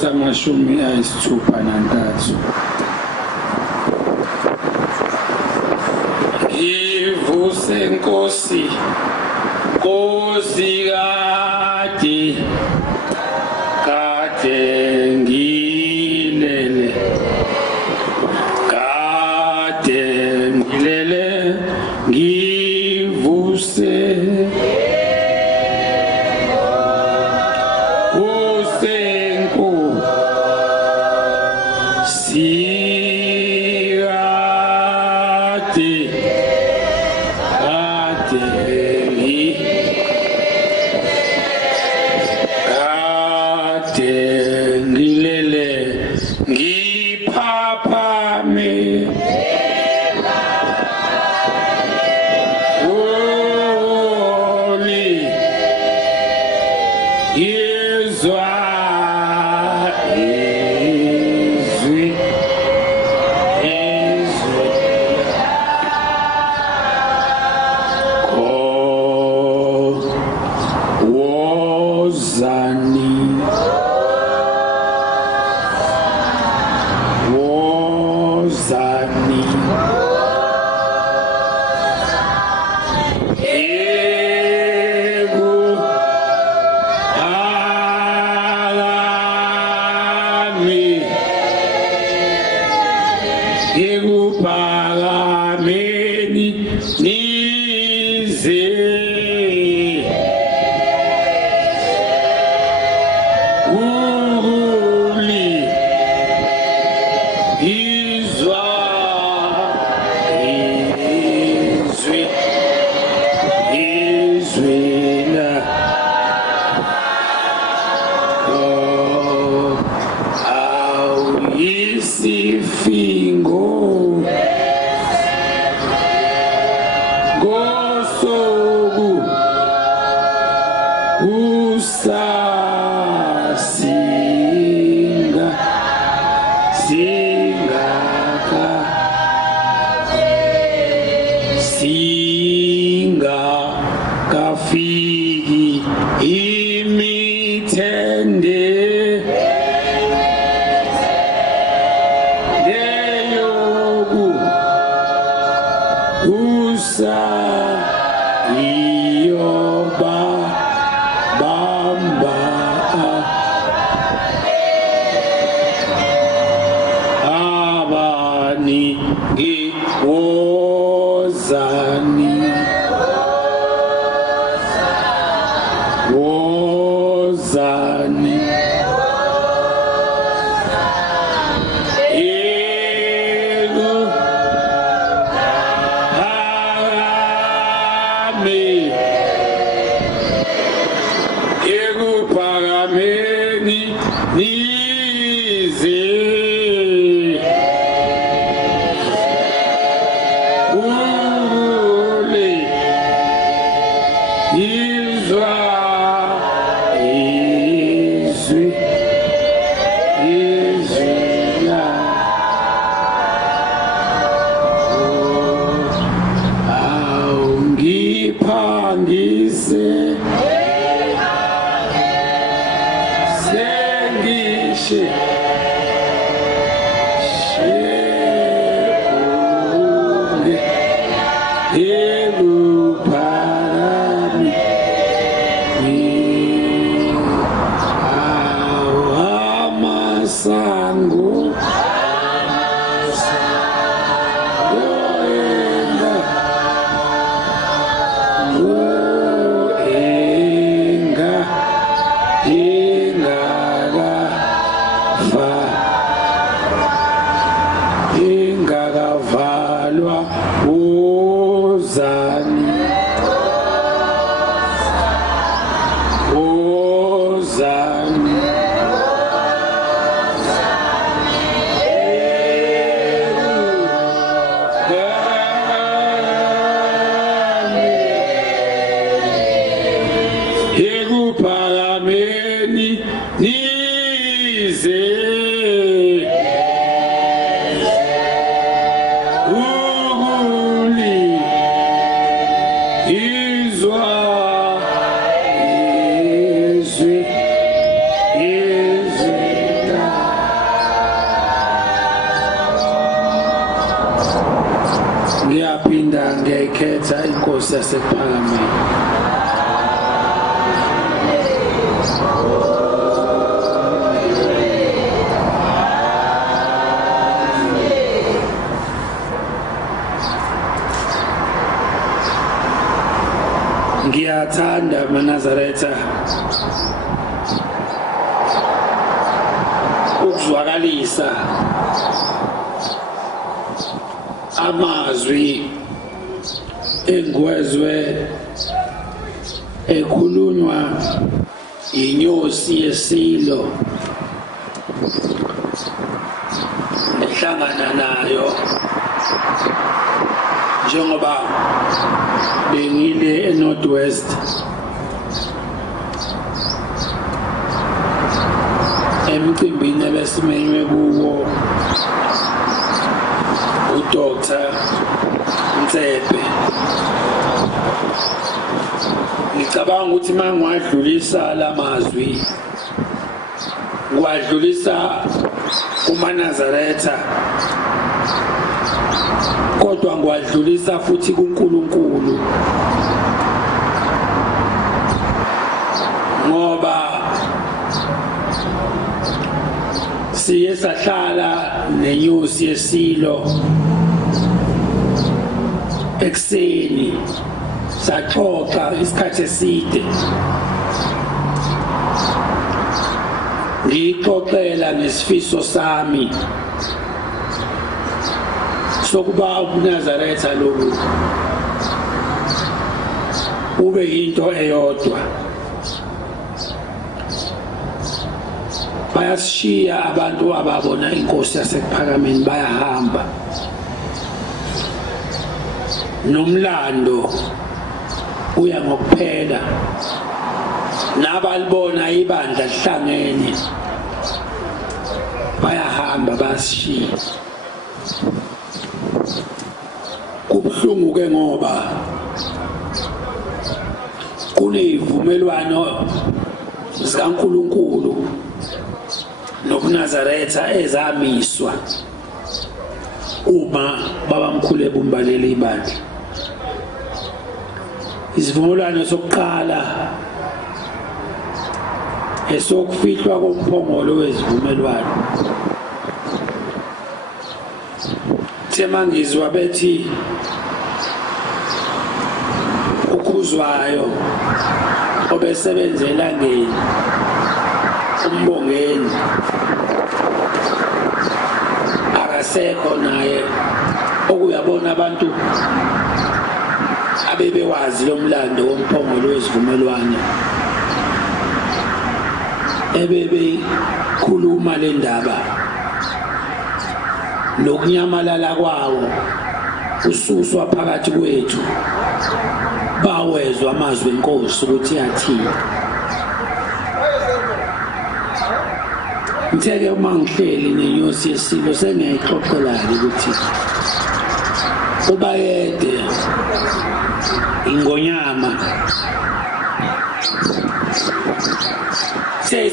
samashumi ayisithupha nantathu. Ivuse Nkosi, Nkosi kade ngilele, ngivuse. Egu parameni nize ngiyayikhetha inkosi yasePhakameni. Ngiyathanda amaNazaretha ukuzwakalisa amazwi engwezwe ekhulunywa inyosi yesilo ehlangana nayo njengoba bengile eNorthwest emcimbini ebesimenywe kuwo uDr. Mtsephe. Ngicabanga ukuthi mangiwadlulisa lamazwi ngiwadlulisa kumaNazaretha kodwa ngiwadlulisa futhi kuNkulunkulu ngoba siye sahlala nenyosi yesilo ekseni saxoxa isikhathi eside ngixoxela ngesifiso sami sokuba uNazaretha loku ube yinto eyodwa. Bayashiya abantu ababona inkosi yasePhakameni bayahamba nomlando uya ngokuphela nabalibona ibandla lihlangene bayahamba bashiya. Kubuhlungu ke ngoba kunezivumelwano zikaNkulunkulu nobuNazaretha ezamiswa uma babamkhulu ebumbalele ibandla. Isivumelwano sokuqala esokufihlwa komphongolo wezivumelwano semangizwa bethi ukhuzwayo obesebenzela ngeni umbongeni akasekho naye okuyabona abantu abebewazi lo mlando womphongolo wezivumelwano ebebekhuluma le ndaba nokunyamalala kwawo ususwa phakathi kwethu bawezwa amazwi enkosi ukuthi yathini. Ngitheke uma ngihleli nenyosi yesilo sengiyayixoxela-ke ukuthi ubayede ingonyama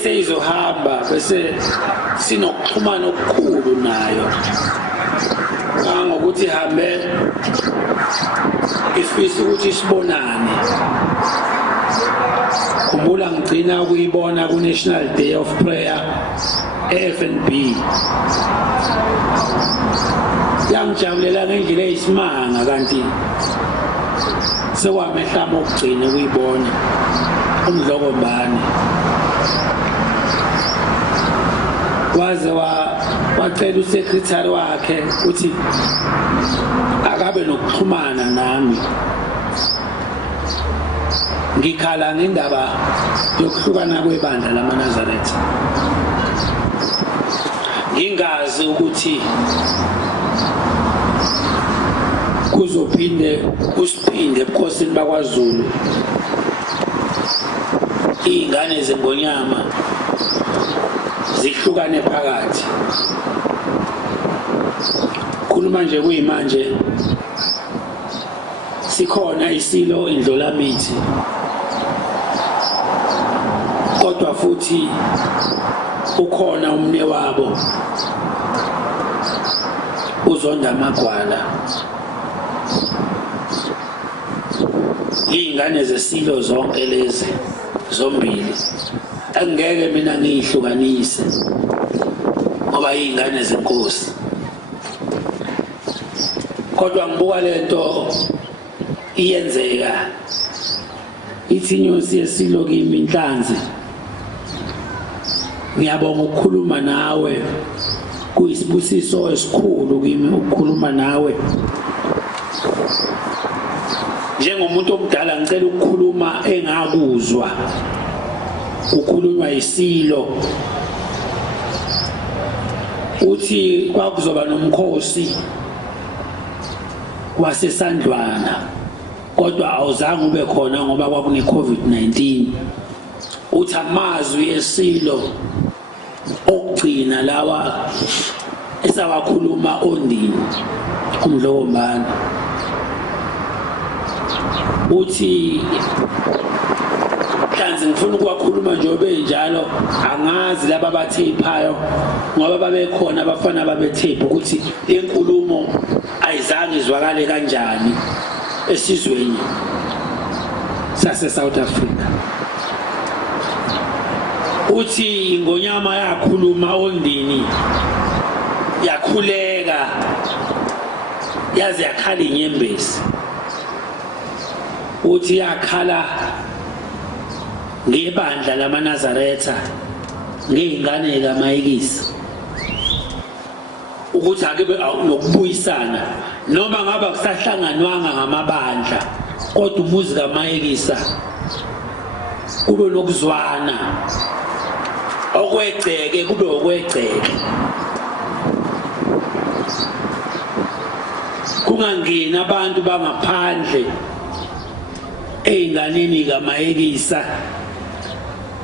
seyizohamba bese sinokuxhumana okukhulu nayo kangokuthi hambe ifisa ukuthi sibonane. Khumbula ngigcina ukuyibona ku-National Day of Prayer e-FNB yangijabulela ngendlela eyisimanga kanti sekwamehlama ukugcina ukuyibona uMdlokombane waze wacela usekretari wakhe ukuthi akabe nokuxhumana nami. Ngikhala ngendaba yokuhlukana kwebandla lamaNazaretha ngingazi ukuthi kuzophinde kusiphinde ebukhosini bakwaZulu iy'ngane zengonyama zihlukane phakathi. Khuluma nje kuyimanje sikhona isilo Indlolamithi kodwa futhi ukhona umne wabo uZonda Magwala ingane zesilo zonke lezi zombili angeke mina ngihlukanise ngoba ingane zenkosi kodwa ngibuka lento iyenzeka ithi inyosi yesilo kimi inhlanzi ngiyabonga ukukhuluma nawe kuyisibusiso esikhulu kimi ukukhuluma nawe njengomuntu omdala ngicela ukukhuluma engakuzwa ukukhulunywa isilo uthi kwakuzoba nomkhosi wasesandlwana kodwa awuzange ube khona ngoba kwakune COVID-19 uthi amazwi esilo okugcina lawa esawakhuluma ondini umdlokombani uthi mhlanzi ngifuna ukwakhuluma njengoba enjalo angazi laba bathephayo ngoba babekhona abafana babethepha ukuthi inkulumo ayizange izwakale kanjani esizweni sase South Africa uthi ingonyama yakhuluma ondini yakhuleka yaze yakhala inyembezi uthi yakhala ngebandla lamaNazaretha ngeyingane kaMayikisi ukuthi akube nokubuyisana noma ngaba kusahlanganwanga ngamabandla kodwa umuzi kaMayikisa kube nokuzwana okwegceke kube okwegceke kungangeni abantu bangaphandle eyinganeni kaMayikisa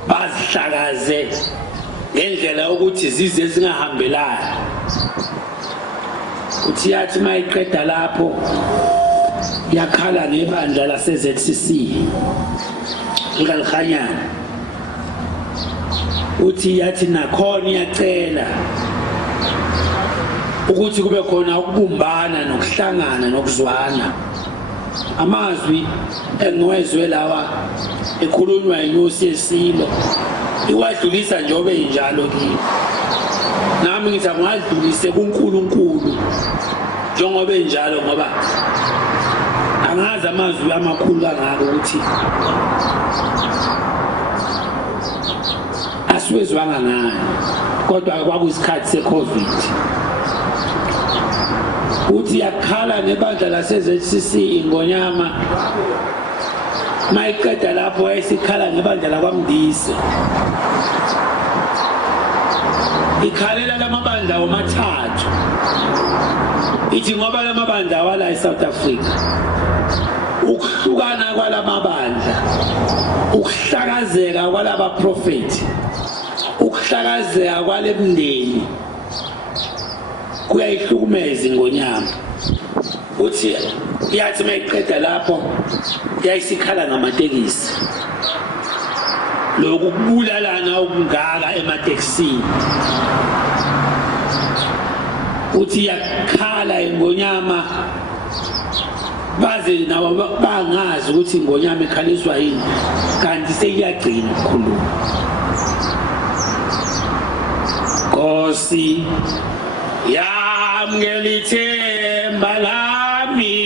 bazihlakaze ngendlela ukuthi zize zingahambelani uthi yathi mayiqeda lapho yakhala ngebandla laseZCC ngalikhanyana uthi yathi nakhona iyacela ukuthi kube khona ukubumbana nokuhlangana nokuzwana amazwi engiwezwe lawa ekhulunywa inyosi yesilo iwadlulisa njengoba enjalo kimi nami ngithi angadlulise kuNkulunkulu njengoba enjalo ngoba angazi amazwi amakhulu kangaka ukuthi asiwezwanga ngani kodwa kwakuyisikhathi seCovid uthi yakhala nebandla laseZCC ingonyama mayiqeda lapho wayesikhala ngebandla lakwaMndisi ikhalela lamabandla omathathu ithi ngoba lamabandla wala eSouth Africa ukuhlukana kwalamabandla ukuhlakazeka kwalaba prophet ukuhlakazeka kwalemndeni kuyayihlukumeza ingonyama uthi yathi mayiqeda lapho yayisikhala ngamatekisi lokhu kubulalana okungaka ematekisini uthi yakhala ingonyama baze nabo bangazi ukuthi ingonyama ikhaliswa yini kanti seyiyagcina ukukhuluma Nkosi yamngelithemba lami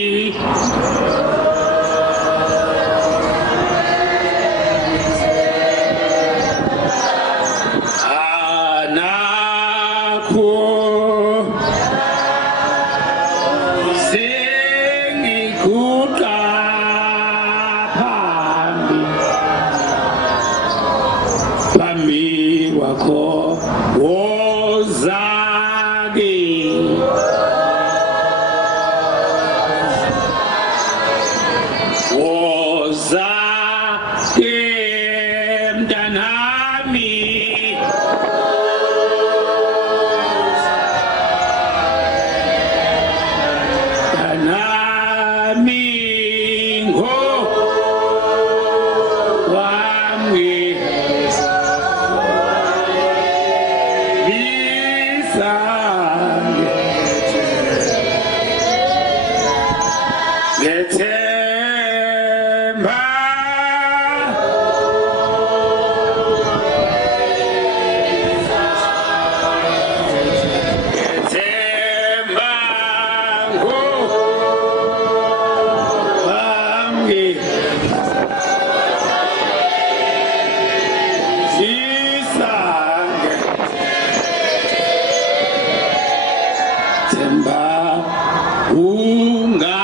Themba ungazipheki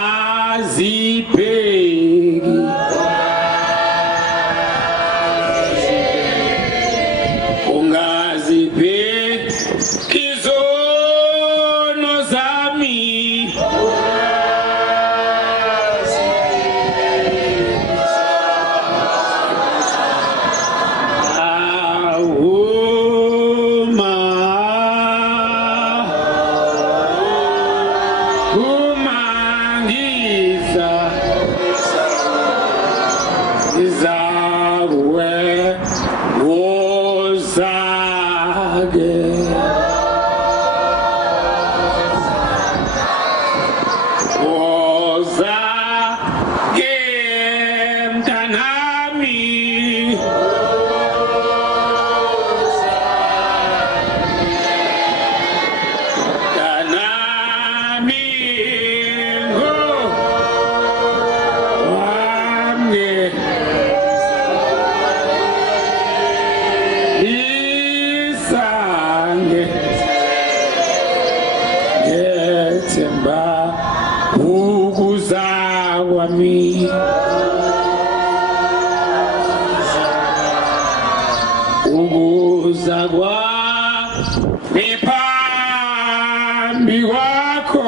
ungazipheki izono zami ukuzagwa mipambi wako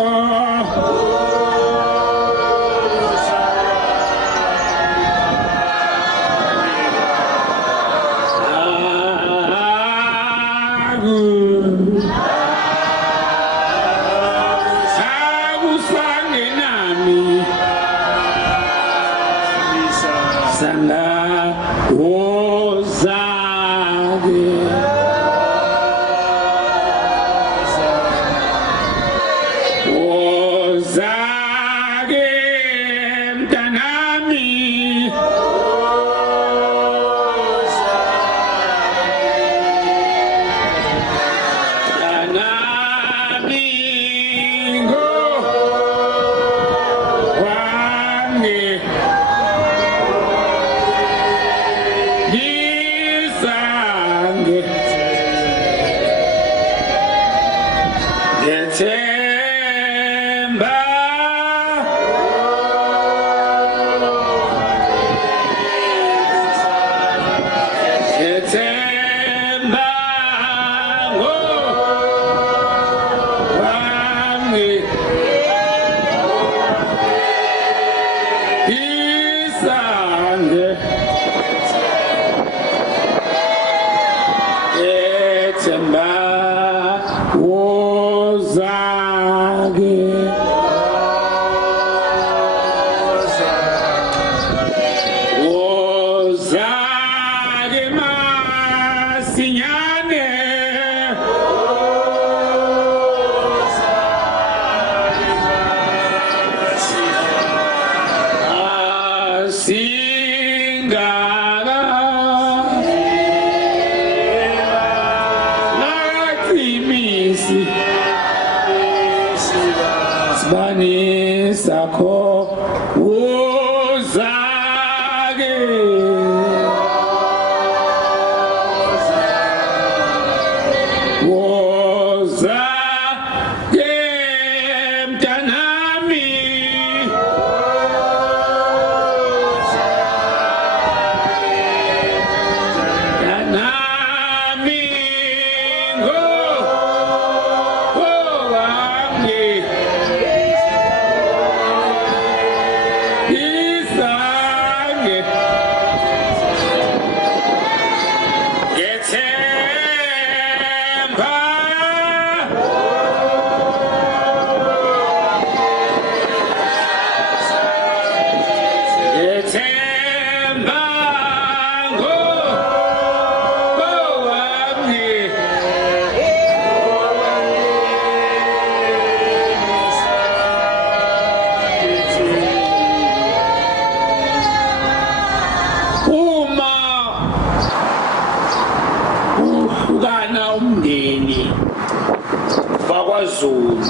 kwaZulu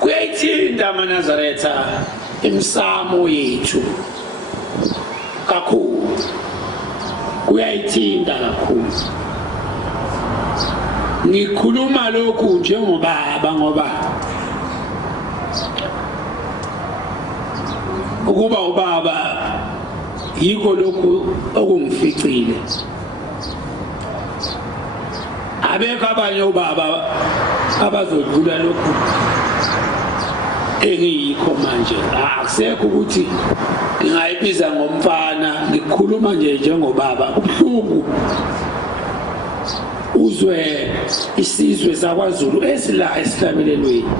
kuyayithinta amaNazaretha imsamo yethu kakhulu, kuyayithinta kakhulu. ngikhuluma lokhu njengobaba ngoba ukuba ubaba yikho lokhu okungificile. Abekho abanye ubaba abazodlula lokhu engiyikho manje. Akusekho ukuthi ngingayibiza ngomfana, ngikhuluma nje njengobaba. Ubuhlungu uzwe isizwe sakwaZulu esila esihlabelelweni.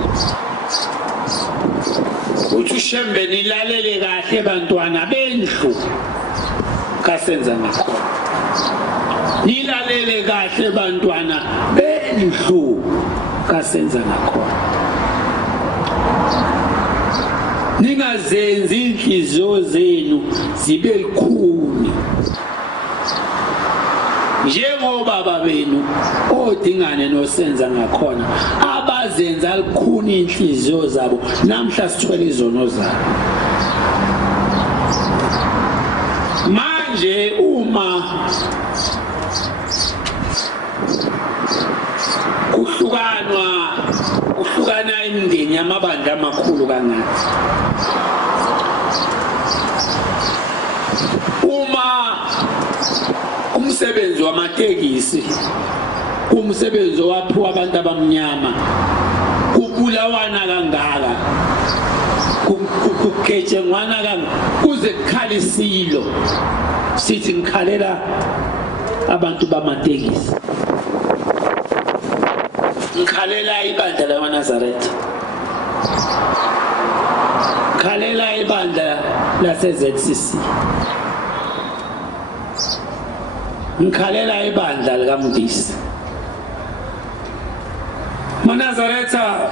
Uthi uShembe nilalele kahle bantwana bendlu kaSenza ngakhona. Nilalele kahle bantwana bendlu kaSenza ngakhona. Ningazenzi inhliziyo zenu zibe lukhuni njengobaba benu odingane noSenza ngakhona abazenza lukhuni inhliziyo zabo. Namhla sithwele izono zabo. Manje uma kuhlukana imindeni yamabandla amakhulu kangaka, uma umsebenzi wamatekisi umsebenzi owaphiwa abantu abamnyama, kubulawana kangaka, kugejengwana kangaka, kuze kukhale isilo sithi ngikhalela abantu bamatekisi, ngikhalela ibandla lamaNazaretha, ngikhalela ibandla lase-ZCC, ngikhalela ibandla likaMdisi. MaNazaretha,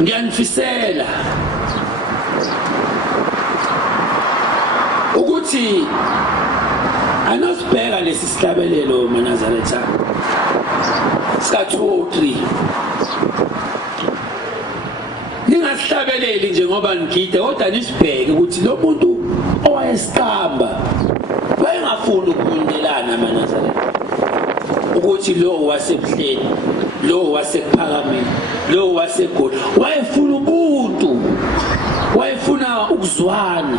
ngiyanifisela ukuthi anosibheka lesi sihlabelelo MaNazaretha sika 2 or 3. Ningasihlabeleli njengoba ngigide, kodwa nisibheke ukuthi lo muntu owayesiqamba wayengafuni ukukundelana MaNazaretha, ukuthi lo wasebuhleni, lo wasephakameni, lo wasegoli wayefuna ubuntu, wayefuna ukuzwana.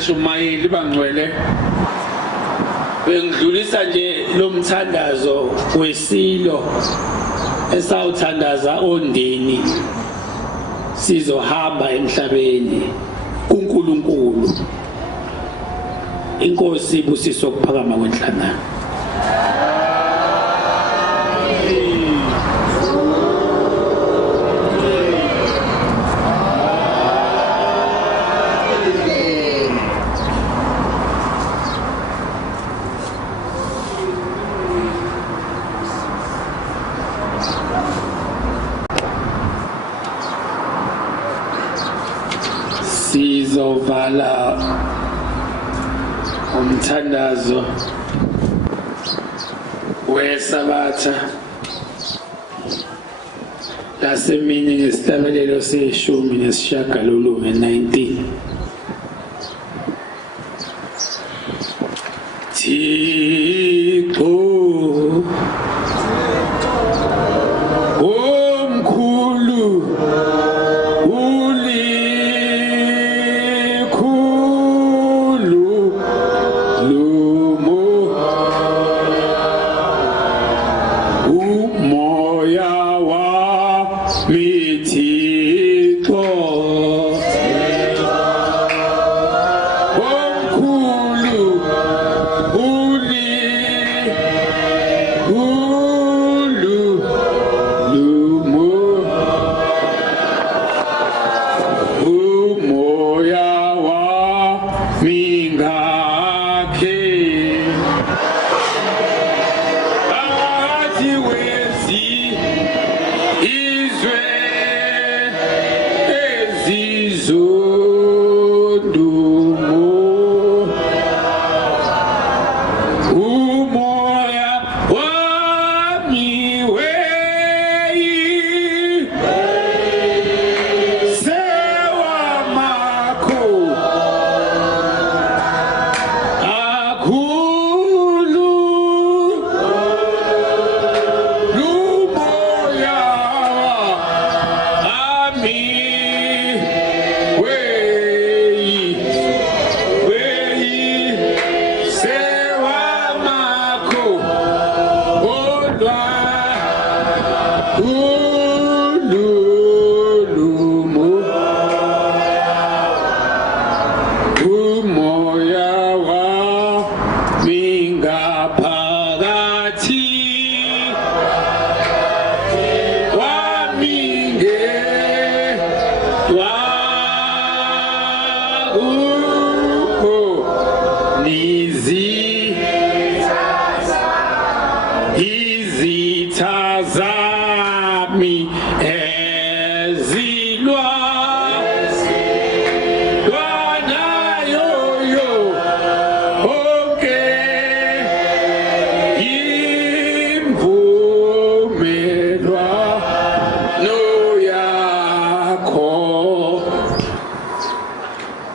Shumayeli bangcwele bengidlulisa nje lo mthandazo wesilo esawuthandaza ondini sizohamba emhlabeni kuNkulunkulu. Inkosi ibusiso kuphakama kwenhlangano. Sizovala umthandazo wesabatha lasemini ngesihlabelelo seshumi nesishagalolunye 19. Thixo omkhulu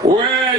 Where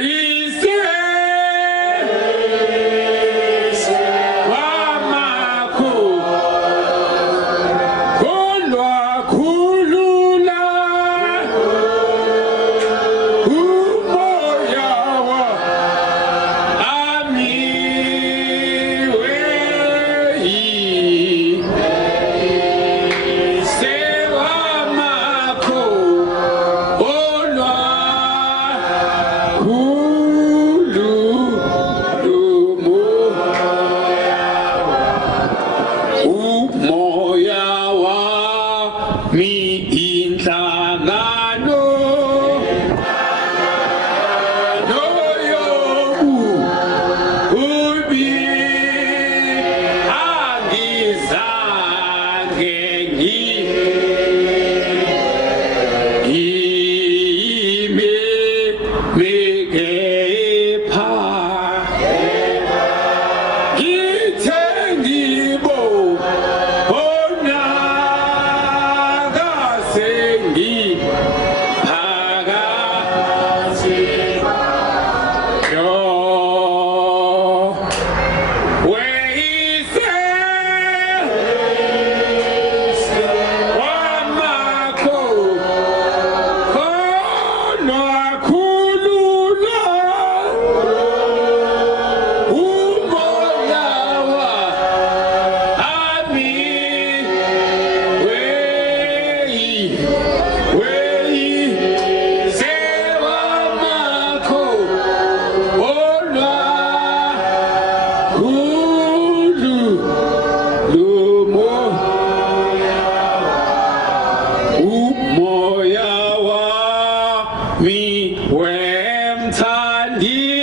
mi wemthandi